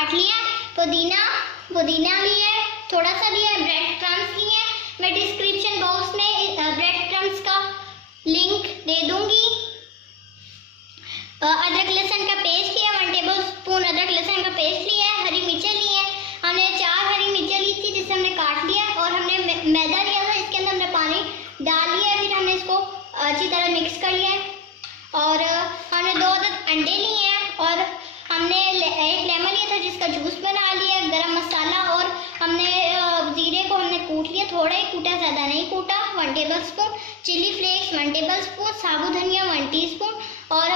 काट लिया। पुदीना लिया है, थोड़ा सा लिया है, ब्रेड क्रम्स लिए हैं। मैं डिस्क्रिप्शन बॉक्स में ब्रेड क्रम्स का लिंक दे दूंगी। अदरक लहसुन का पेस्ट लिया, 1 टेबल स्पून अदरक लहसुन का पेस्ट लिया है। हरी मिर्चें ली है, हमने 4 हरी मिर्चें ली थी जिसे हमने काट लिया। और हमने मैदा लिया था, इसके अंदर हमने पानी डाल लिया है। फिर हमने इसको अच्छी तरह मिक्स कर लिया है। और हमने 2 अदद अंडे लिए हैं और हमने 1 लेमन लिया था जिसका जूस बना लिया। गरम मसाला और हमने जीरे को हमने कूट लिया, थोड़ा ही कूटा, ज़्यादा नहीं कूटा। 1 tablespoon chilli flakes, 1 tablespoon साबुत धनिया 1 टीस्पून और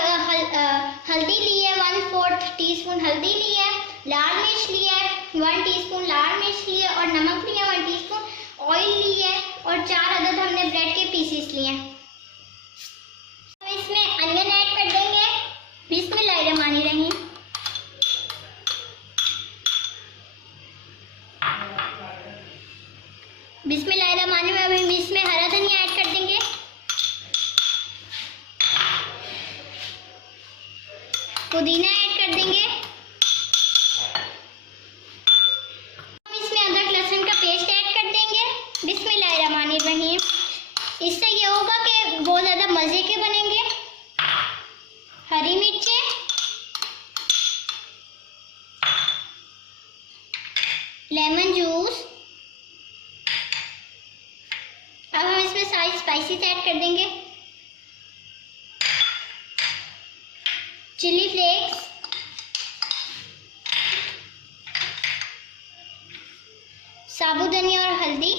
हल्दी ली है 1/4 टीस्पून हल्दी ली है। लाल मिर्च ली है 1 टीस्पून लाल मिर्च ली है और नमक लिया 1 टीस्पून। ऑयल ली है और 4 अदद हमने ब्रेड के पीसेस लिए हैं। हम इसमें अनियन ऐड कर देंगे। बिस्मिल्लाहिर्रहमानिर्रहीम। बिस्मिल्लाहिर्रहमानिर्रहीम। इसमें हरा धनिया ऐड कर देंगे, पुदीना ऐड कर देंगे। हम इसमें अदरक लहसुन का पेस्ट ऐड कर देंगे। बिस्मिल्लाहिर्रहमानिर्रहीम। इससे ये होगा कि बहुत ज़्यादा मज़े के बनेंगे। हरी मिर्चें, लेमन जूस। अब हम इसमें सारी स्पाइसेस ऐड कर देंगे। चिली फ्लेक्स, साबुत धनिया और हल्दी,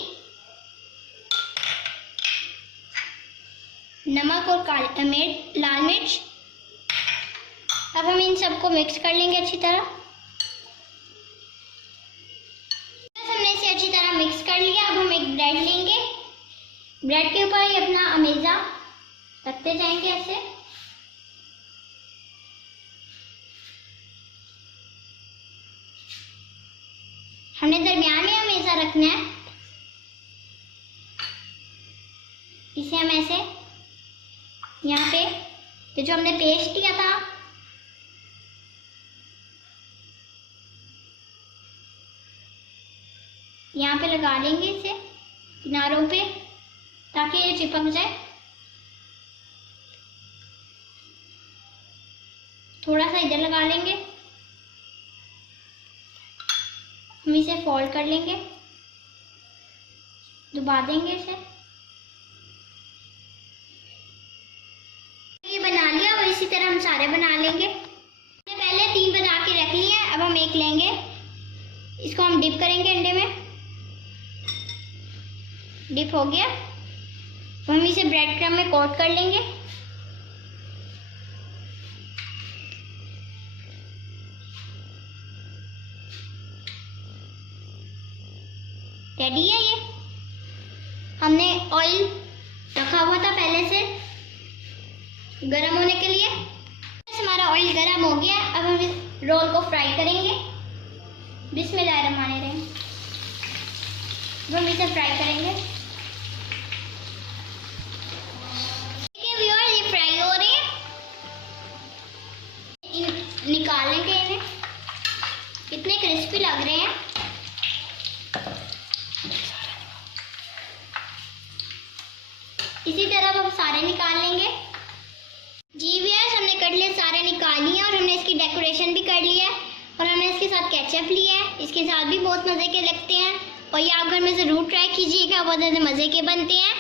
नमक और लाल मिर्च। अब हम इन सबको मिक्स कर लेंगे अच्छी तरह। हमने इसे अच्छी तरह मिक्स कर लिया। अब हम एक ब्रेड लेंगे, ब्रेड के ऊपर ही अपना अमेज़ा रखते जाएंगे ऐसे। हमने दरमियान में अमेज़ा रखना है। इसे हम ऐसे यहाँ पे जो हमने पेस्ट किया था यहाँ पे लगा लेंगे, इसे किनारों पे ताकि ये चिपक जाए। थोड़ा सा इधर लगा लेंगे। हम इसे फोल्ड कर लेंगे, दबा देंगे इसे। ये बना लिया और इसी तरह हम सारे बना लेंगे। हमने पहले 3 बना के रख लिए हैं। अब हम एक लेंगे, इसको हम डिप करेंगे अंडे में। डिप हो गया। हम इसे ब्रेड क्रम्ब में कोट कर लेंगे। रेडी है ये। हमने ऑयल रखा हुआ था पहले से गरम होने के लिए। हमारा ऑयल गरम हो गया। अब हम इस रोल को फ्राई करेंगे। बिस्मिल्लाहिर्रहमानिर्रहीम। हम इसे फ्राई करेंगे। ये फ्राई हो रहे हैं, निकालेंगे इन्हें। कितने क्रिस्पी लग रहे हैं। इसी तरह हम सारे निकाल लेंगे। जी व्यूअर्स, हमने कटलेट सारे निकाल लिए और हमने इसकी डेकोरेशन भी कर लिया है। और हमने इसके साथ केचप लिया है, इसके साथ भी बहुत मज़े के लगते हैं। और ये आप घर में ज़रूर ट्राई कीजिएगा, बहुत ज़्यादा मज़े के बनते हैं।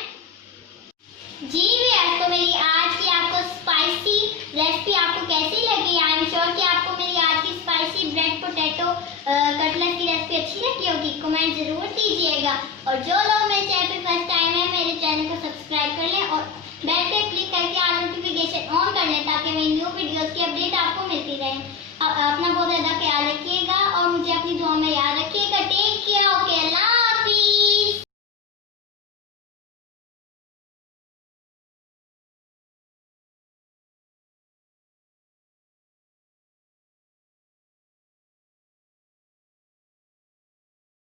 जी व्यूअर्स, तो मेरी आज की आपको स्पाइसी रेसिपी आपको कैसी लगी? आई एम श्योर कि आपको मेरी आज की स्पाइसी ब्रेड पोटैटो कटलेट की रेसिपी अच्छी लगी होगी। कमेंट ज़रूर कीजिएगा। और जो लोग मेरे चैनल पे फर्स्ट टाइम है, मेरे चैनल को सब्सक्राइब कर लें और बेल पे क्लिक करके ऑल नोटिफिकेशन ऑन कर लें ताकि मेरी न्यू वीडियोस की अपडेट आपको मिलती रहे। अपना बहुत ज़्यादा ख्याल रखिएगा और मुझे अपनी दुआ में याद रखिएगा। Take care. ओके, अल्लाह।